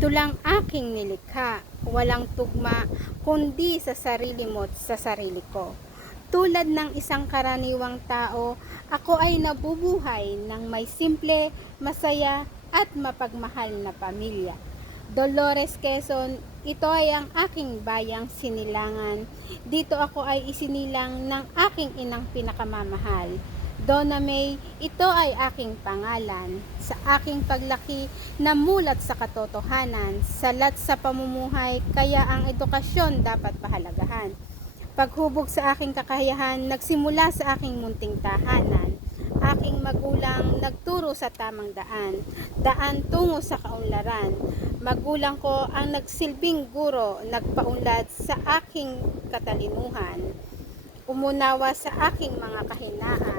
Ito lang aking nilikha, walang tugma, kundi sa sarili mo at sa sarili ko. Tulad ng isang karaniwang tao, ako ay nabubuhay ng may simple, masaya at mapagmahal na pamilya. Dolores Quezon, ito ay ang aking bayang sinilangan. Dito ako ay isinilang ng aking inang pinakamamahal. Donna May, ito ay aking pangalan. Sa aking paglaki, namulat sa katotohanan, salat sa pamumuhay, kaya ang edukasyon dapat pahalagahan. Paghubog sa aking kakayahan, nagsimula sa aking munting tahanan. Aking magulang nagturo sa tamang daan, daan tungo sa kaunlaran. Magulang ko ang nagsilbing guro, nagpaunlad sa aking katalinuhan. Umunawa sa aking mga kahinaan,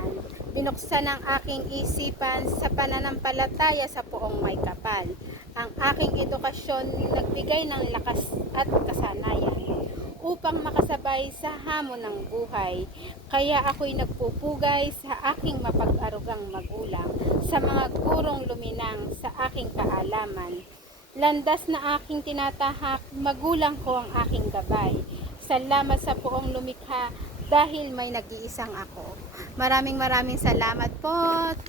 binuksan ang aking isipan sa pananampalataya sa poong may kapal. Ang aking edukasyon nagbigay ng lakas at kasanayan upang makasabay sa hamon ng buhay. Kaya ako'y nagpupugay sa aking mapag-arugang magulang, sa mga gurong luminang sa aking kaalaman. Landas na aking tinatahak, magulang ko ang aking gabay. Salamat sa poong lumikha dahil may nag-iisang ako. Maraming maraming salamat po.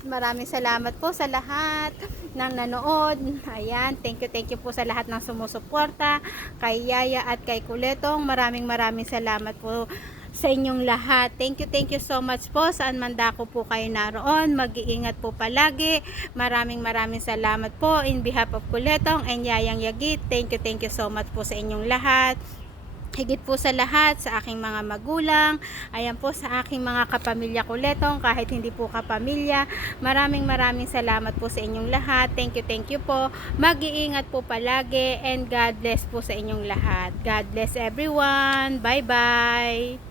Maraming salamat po sa lahat ng nanood. Ayan, thank you, thank you po sa lahat ng sumusuporta. Kay Yaya at kay Kuletong. Maraming maraming salamat po sa inyong lahat. Thank you, thank you so much po. Saan man dako po kayo naroon. Mag-iingat po palagi. Maraming maraming salamat po in behalf of Kuletong and Yayang Yagit. Thank you, thank you so much po sa inyong lahat. Higit po sa lahat sa aking mga magulang, ayan po sa aking mga kapamilya kuletong, kahit hindi po kapamilya, maraming maraming salamat po sa inyong lahat. Thank you, thank you po. Mag-iingat po palagi and God bless po sa inyong lahat. God bless everyone. Bye-bye.